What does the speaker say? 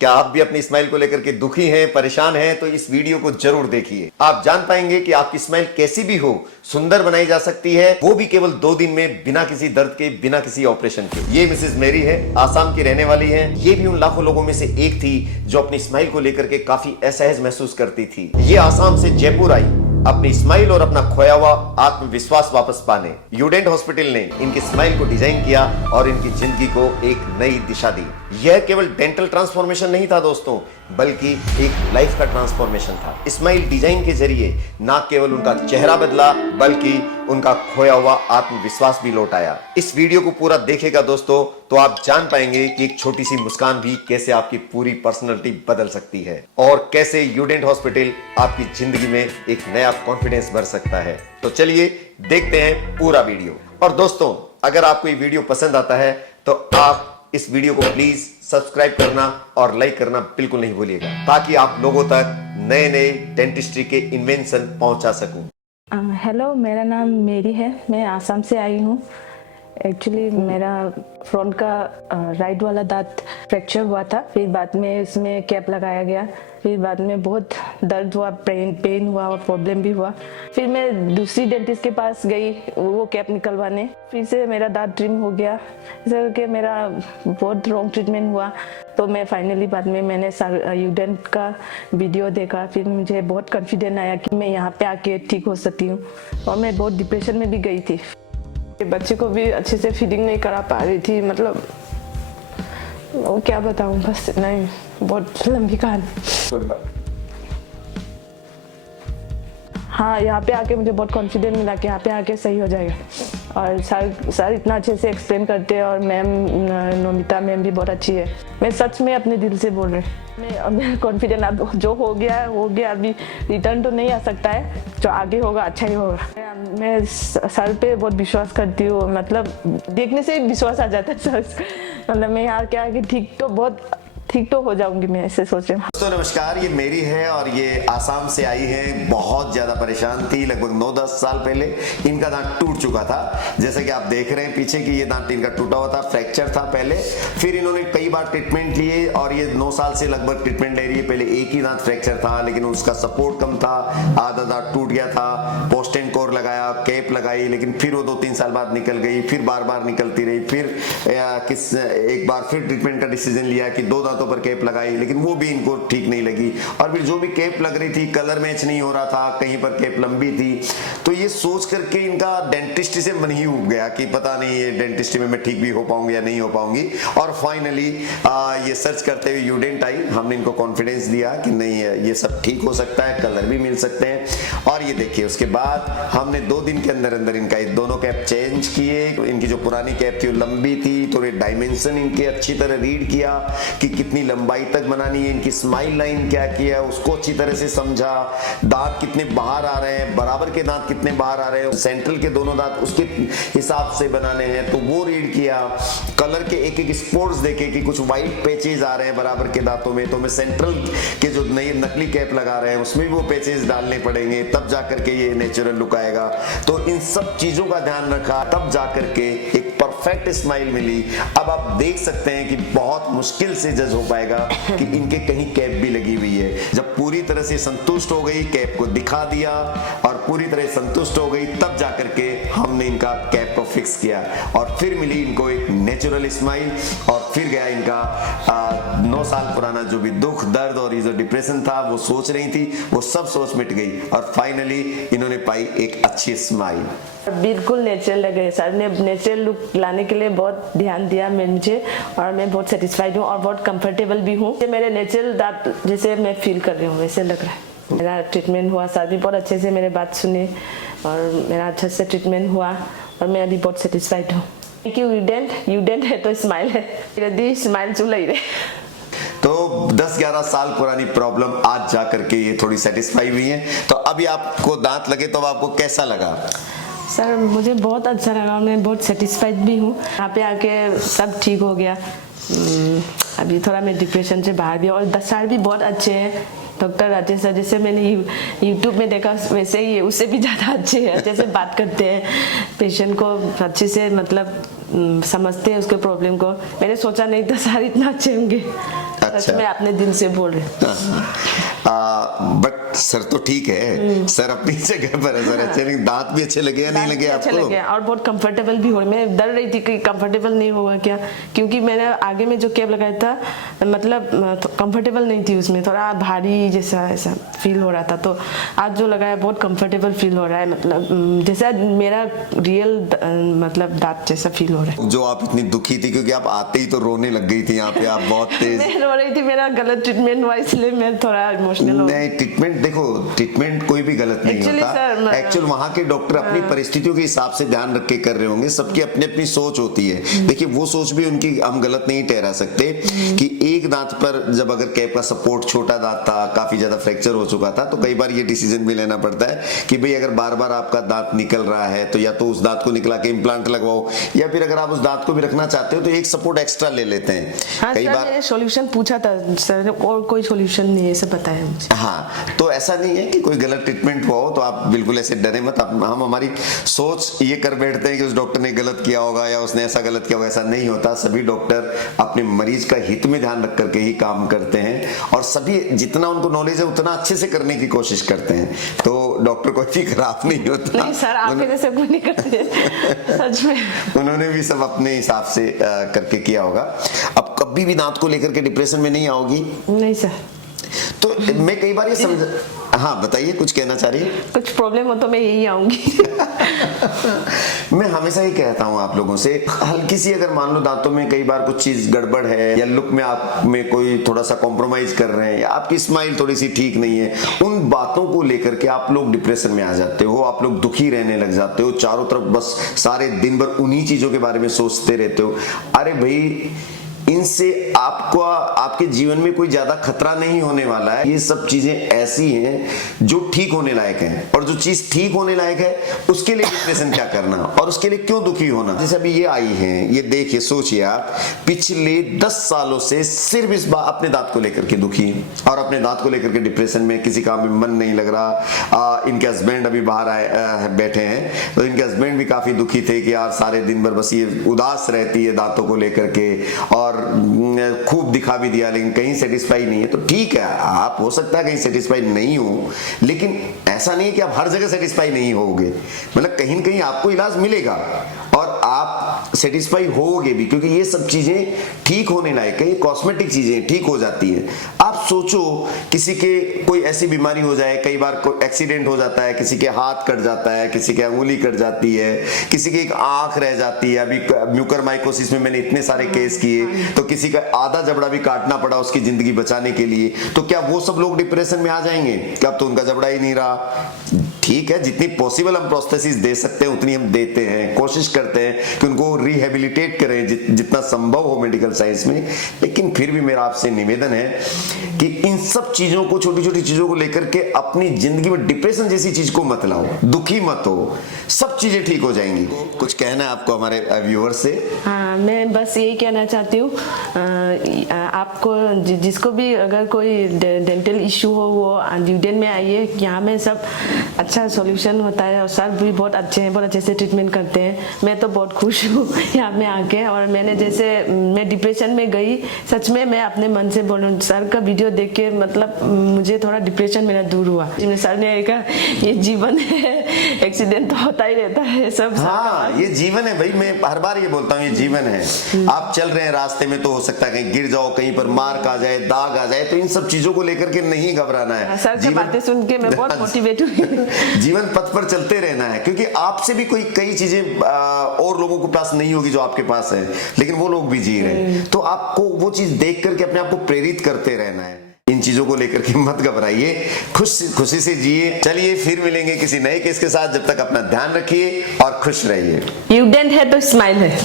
क्या आप भी अपनी स्माइल को लेकर के दुखी हैं, परेशान हैं, तो इस वीडियो को जरूर देखिए। आप जान पाएंगे कि आपकी स्माइल कैसी भी हो सुंदर बनाई जा सकती है, वो भी केवल 2 दिन में, बिना किसी दर्द के, बिना किसी ऑपरेशन के। ये मिसेज मेरी है, आसाम की रहने वाली है। ये भी उन लाखों लोगों में से एक थी जो अपनी स्माइल को लेकर के काफी असहज महसूस करती थी। ये आसाम से जयपुर आई अपनी स्माइल और अपना खोया हुआ आत्मविश्वास वापस पाने। यूडेंट हॉस्पिटल ने इनकी स्माइल को डिजाइन किया और इनकी जिंदगी को एक नई दिशा दी। यह केवल डेंटल ट्रांसफॉर्मेशन नहीं था दोस्तों, बल्कि एक लाइफ का ट्रांसफॉर्मेशन था। स्माइल डिजाइन के जरिए ना केवल उनका चेहरा बदला, बल्कि उनका खोया हुआ आत्मविश्वास भी लौट आया। इस वीडियो को पूरा देखेगा दोस्तों, तो आप जान पाएंगे कि एक छोटी सी मुस्कान भी कैसे आपकी पूरी पर्सनैलिटी बदल सकती है और कैसे यूडेंट हॉस्पिटल आपकी जिंदगी में एक नया कॉन्फिडेंस भर सकता है। तो चलिए देखते हैं पूरा वीडियो। और दोस्तों, अगर आपको ये वीडियो पसंद आता है तो आप इस वीडियो को प्लीज सब्सक्राइब करना और लाइक करना बिल्कुल नहीं भूलिएगा, ताकि आप लोगों तक नए नए डेंटिस्ट्री के इन्वेंशन पहुंचा सकूं। हेलो, मेरा नाम मेरी है। मैं आसाम से आई हूँ। एक्चुअली मेरा फ्रंट का राइट वाला दांत फ्रैक्चर हुआ था, फिर बाद में इसमें कैप लगाया गया, फिर बाद में बहुत दर्द हुआ, पेन हुआ और प्रॉब्लम भी हुआ। फिर मैं दूसरी डेंटिस्ट के पास गई वो कैप निकलवाने, फिर से मेरा दांत ट्रिम हो गया। इस करके मेरा बहुत रॉन्ग ट्रीटमेंट हुआ। तो मैं फाइनली बाद में मैंने यूडेंट का वीडियो देखा, फिर मुझे बहुत कॉन्फिडेंस आया कि मैं यहाँ पे आके ठीक हो सकती हूँ। और मैं बहुत डिप्रेशन में भी गई थी। बच्चे को भी अच्छे से फीडिंग नहीं करा पा रही थी, मतलब वो क्या बताऊँ, बस नहीं, बहुत लंबी कहानी। हाँ, यहाँ पे आके मुझे बहुत कॉन्फिडेंस मिला कि यहाँ पे आके सही हो जाएगा। और सर इतना अच्छे से एक्सप्लेन करते हैं, और मैम नोमिता मैम भी बहुत अच्छी है। मैं सच में अपने दिल से बोल रही हूँ। मैं कॉन्फिडेंट, अब जो हो गया है हो गया, अभी रिटर्न तो नहीं आ सकता है। जो आगे होगा अच्छा ही होगा। मैं सर पे बहुत विश्वास करती हूँ, मतलब देखने से ही विश्वास आ जाता है सर। मतलब मैं यहाँ क्या कि ठीक तो हो जाऊंगी, मैं ऐसे सोच रही हूँ। दोस्तों नमस्कार, ये मेरी है और ये आसाम से आई है। बहुत ज्यादा परेशान थी, लगभग 9-10 साल पहले इनका दांत टूट चुका था। जैसे कि आप देख रहे हैं पीछे की, ये दांत इनका टूटा हुआ था, फ्रैक्चर था पहले। फिर इन्होंने कई बार ट्रीटमेंट लिए और ये 9 साल से लगभग ट्रीटमेंट ले रही है। पहले एक ही दांत फ्रैक्चर था, लेकिन उसका सपोर्ट कम था, आधा दांत टूट गया था। पोस्ट एंड कोर लगाया, कैप लगाई, लेकिन फिर वो 2-3 साल बाद निकल गई, फिर बार बार निकलती रही। फिर एक बार फिर ट्रीटमेंट का डिसीजन लिया कि 2 दांतों पर कैप लगाई, लेकिन वो भी इनको ठीक नहीं लगी। और फिर जो भी कैप लग रही थी, कलर मैच नहीं हो रहा था, कहीं पर कैप लंबी थी। तो ये सोच करके इनका डेंटिस्ट से मन ही उब गया कि पता नहीं ये डेंटिस्ट में मैं ठीक भी हो पाऊंगी या नहीं हो पाऊंगी। और फाइनली ये सर्च करते हुए यूडेंट आई। हमने इनको कॉन्फिडेंस दिया कि नहीं, ये सब ठीक हो सकता है, कलर भी मिल सकते हैं। और ये देखिए, उसके बाद हमने 2 दिन के अंदर अंदर इनका दोनों कैप चेंज किए। इनकी जो पुरानी कैप थी वो लंबी थी, तो डायमेंशन इनके अच्छी तरह रीड किया कि कितनी लंबाई तक बनानी है, इनकी स्माइल लाइन क्या किया उसको अच्छी तरह से समझा। दांत कितने बाहर आ रहे हैं, बराबर के दांत कितने बाहर आ रहे हैं, सेंट्रल के दोनों दांत उसके हिसाब से बनाने हैं, तो वो रीड किया। कलर के एक एक स्पॉट्स देखे कि कुछ व्हाइट पैचेज आ रहे हैं बराबर के दांतों में, तो मैं सेंट्रल के जो नई नकली कैप लगा रहे हैं उसमें भी वो पैचेज डालने पड़ेंगे, तब जाकर के ये नेचुरल लुक आएगा। तो इन सब चीजों का ध्यान रखा, तब जाकर के एक परफेक्ट स्माइल मिली। अब आप देख सकते हैं कि बहुत मुश्किल से जज हो पाएगा कि इनके कहीं कैप भी लगी हुई है। जब पूरी तरह से संतुष्ट हो गई, कैप को दिखा दिया और पूरी तरह संतुष्ट हो गई, तब जाकर के हमने इनका कैप को फिक्स किया और फिर मिली इनको एक नेचुरल स्माइल। और फिर गया इनका 9 साल पुराना जो भी दुख, दर्द और ये जो डिप्रेशन था वो सोच रही थी, वो सब सोच मिट गई और फाइनली इन्होंने पाई एक अच्छी स्माइल। बिल्कुल नेचुरल लग रहे। सर ने नेचुरल लुक लाने के लिए बहुत ध्यान दिया मुझे, और मैं बहुत सेटिस्फाइड हूँ और बहुत कंफर्टेबल भी हूँ। मेरे नेचुरल दांत जैसे मैं फील कर रही हूँ वैसे लग रहा है। मेरा ट्रीटमेंट हुआ, सर भी बहुत अच्छे से मेरे बात सुने और मेरा अच्छा से ट्रीटमेंट हुआ और मैं अभी बहुत सेटिस्फाइड हूँ। थैंक यू यूडेंट है तो स्माइल है, यदि स्माइल चुल रही है। तो 10-11 साल पुरानी प्रॉब्लम आज जाकर के ये थोड़ी सेटिस्फाई हुई है। तो अभी आपको दांत लगे तो आपको कैसा लगा? सर मुझे बहुत अच्छा लगा, मैं बहुत सेटिस्फाइड भी हूँ। यहाँ पे आके सब ठीक हो गया। अभी थोड़ा मैं डिप्रेशन से बाहर भी, और 10 साल भी बहुत अच्छे हैं। डॉक्टर राजेश सर जैसे मैंने यूट्यूब में देखा वैसे ही उससे भी ज़्यादा अच्छे हैं, अच्छे से बात करते हैं, पेशेंट को अच्छे से मतलब समझते हैं उसके प्रॉब्लम को। मैंने सोचा नहीं था सर इतना अच्छे होंगे। अच्छा। मैं अपने दिल से बोल रही बट सर तो ठीक है, सर अपनी जगह पर है सर, अच्छे नहीं, दांत भी अच्छे लगे या नहीं लगे अच्छे आपको? लगे और बहुत कंफर्टेबल भी हो रहे। मैं डर रही थी कि कंफर्टेबल नहीं होगा क्या, क्योंकि मैंने आगे में जो कैप लगाया था मतलब कंफर्टेबल नहीं थी, उसमें थोड़ा भारी जैसा ऐसा फील हो रहा था। तो आज जो लगाया बहुत कंफर्टेबल फील हो रहा है, मतलब जैसा मेरा रियल मतलब दांत जैसा फील हो रहा है। जो आप इतनी दुखी थी क्योंकि आप आते ही तो रोने लग गई थी यहाँ पे, आप बहुत तेज। मैं रो रही थी, मेरा गलत ट्रीटमेंट हुआ इसलिए मैं थोड़ा इमोशनल हो। नहीं, ट्रीटमेंट देखो, ट्रीटमेंट कोई भी गलत नहीं Actually, होता। sir, एक्चुअल वहाँ के डॉक्टर अपनी परिस्थितियों के हिसाब से ध्यान रख के कर रहे होंगे, सबकी अपनी अपनी सोच होती है। देखिए वो सोच भी उनकी हम गलत नहीं ठहरा सकते कि एक दांत पर जब अगर कैप का सपोर्ट, छोटा दांत था, काफी ज्यादा फ्रैक्चर हो चुका था, तो कई बार ये डिसीजन भी लेना पड़ता है कि भाई अगर बार बार आपका दांत निकल रहा है तो या तो उस दांत को निकला के इम्प्लांट लगवाओ, या फिर अगर आप उस दांत को भी रखना चाहते हो तो एक सपोर्ट एक्स्ट्रा ले लेते हैं। हाँ, कई सर, बार मैंने सॉल्यूशन पूछा था सर, और कोई सॉल्यूशन नहीं है, ऐसा बताया मुझे। हाँ, तो ऐसा नहीं है कि कोई गलत ट्रीटमेंट हुआ हो, तो आप बिल्कुल ऐसे डरे मत। हम हमारी सोच ये कर बैठते हैं कि उस डॉक्टर ने गलत किया होगा या उसने ऐसा गलत किया होगा, ऐसा नहीं होता। सभी डॉक्टर अपने मरीज का हित में ध्यान रख करके ही काम करते हैं और सभी जितना उनको नॉलेज है उतना अच्छे से करने की कोशिश करते हैं, तो डॉक्टर कोई भी खराब नहीं होता। नहीं सर, आप जैसे कोई नहीं करते सच में। उन्होंने भी सब अपने हिसाब से करके किया होगा। अब कभी भी दांत को लेकर के डिप्रेशन में नहीं आओगी? नहीं सर। तो मैं कई बार ये समझ, हाँ बताइए, कुछ कहना चाह रही है? कुछ प्रॉब्लम हो तो मैं यही आऊंगी। मैं हमेशा ही कहता हूँ आप लोगों से, हल्की सी अगर मान लो दांतों में कई बार कुछ चीज गड़बड़ है या लुक में आप में कोई थोड़ा सा कॉम्प्रोमाइज कर रहे हैं या आपकी स्माइल थोड़ी सी ठीक नहीं है, उन बातों को लेकर के आप लोग डिप्रेशन में आ जाते हो, आप लोग दुखी रहने लग जाते हो, चारों तरफ बस सारे दिन भर उन्हीं चीजों के बारे में सोचते रहते हो। अरे भाई, इनसे आपको आपके जीवन में कोई ज्यादा खतरा नहीं होने वाला है। ये सब चीजें ऐसी हैं जो ठीक होने लायक हैं, और जो चीज ठीक होने लायक है उसके लिए डिप्रेशन क्या करना और उसके लिए क्यों दुखी होना। जैसे अभी ये आई हैं, ये देखिए, सोचिए आप पिछले 10 सालों से सिर्फ इस बात अपने दांत को लेकर के दुखी हैं और अपने दांत को लेकर के डिप्रेशन में, किसी काम में मन नहीं लग रहा। इनके हस्बैंड अभी बाहर आए बैठे हैं, तो इनके हस्बैंड भी काफी दुखी थे कि यार सारे दिन भर बस ये उदास रहती है दांतों को लेकर के, और खूब दिखा भी दिया लेकिन कहीं सेटिस्फाई नहीं है। तो ठीक है, आप हो सकता है कहीं सेटिस्फाई नहीं हो, लेकिन ऐसा नहीं है कि आप हर जगह सेटिस्फाई नहीं होगे, मतलब कहीं न कहीं आपको इलाज मिलेगा और आप सेटिस्फाई होगे भी, क्योंकि ये सब चीजें ठीक होने लायक है। ये कॉस्मेटिक चीजें ठीक हो जाती हैं। आप सोचो किसी के कोई ऐसी बीमारी हो जाए, कई बार कोई एक्सीडेंट हो जाता है, किसी के हाथ कट जाता है, किसी की अंगुली कट जाती है, किसी की एक आंख रह जाती है। अभी म्यूकरमाइकोसिस में मैंने इतने सारे केस किए, तो किसी का आधा जबड़ा भी काटना पड़ा उसकी जिंदगी बचाने के लिए। तो क्या वो सब लोग डिप्रेशन में आ जाएंगे? क्या अब तो उनका जबड़ा ही नहीं रहा। ठीक है, जितनी पॉसिबल हम प्रोस्थेसिस दे सकते हैं उतनी हम देते हैं, कोशिश करते हैं कि उनको रिहेबिलिटेट करें जितना संभव हो मेडिकल साइंस में। लेकिन फिर भी मेरा आपसे निवेदन है कि इन सब चीजों को, छोटी छोटी चीजों को लेकर के अपनी जिंदगी में डिप्रेशन जैसी चीज को मत लाओ, दुखी मत हो, सब चीजें ठीक हो जाएंगी। कुछ कहना है आपको हमारे व्यूअर्स से? हाँ, मैं बस यही कहना चाहती हूँ, आपको जिसको भी अगर कोई डेंटल इश्यू हो वो ड्यूडेन में आइए, यहाँ में सब अच्छा सॉल्यूशन होता है और सर भी बहुत अच्छे हैं, बहुत अच्छे से ट्रीटमेंट करते हैं। मैं तो बहुत खुश हूँ यहाँ में आके, और मैंने जैसे मैं डिप्रेशन में गई, सच में मैं अपने मन से बोलूँ, सर का वीडियो देख के मतलब मुझे थोड़ा डिप्रेशन मेरा दूर हुआ। सर ने कहा ये जीवन है, एक्सीडेंट तो होता ही रहता है सब। हाँ, ये जीवन है भाई, मैं हर बार ये बोलता हूँ ये जीवन है। आप चल रहे हैं रास्ते में तो हो सकता है कहीं गिर जाओ, कहीं पर मार्क आ जाए, दाग आ जाए, तो इन सब चीजों को लेकर के नहीं घबराना है। सर की बातें सुन के मैं बहुत मोटिवेट हुई। जीवन पथ पर चलते रहना है, क्योंकि आपसे भी कोई कई चीजें और लोगों के पास नहीं होगी जो आपके पास है, लेकिन वो लोग भी जी रहे हैं। तो आपको वो चीज देख करके अपने आप को प्रेरित करते रहना है। इन चीजों को लेकर के मत घबराइए, खुशी से जिए। चलिए फिर मिलेंगे किसी नए केस के साथ, जब तक अपना ध्यान रखिए और खुश रहिए। ड्यूडेंट है तो स्माइल है।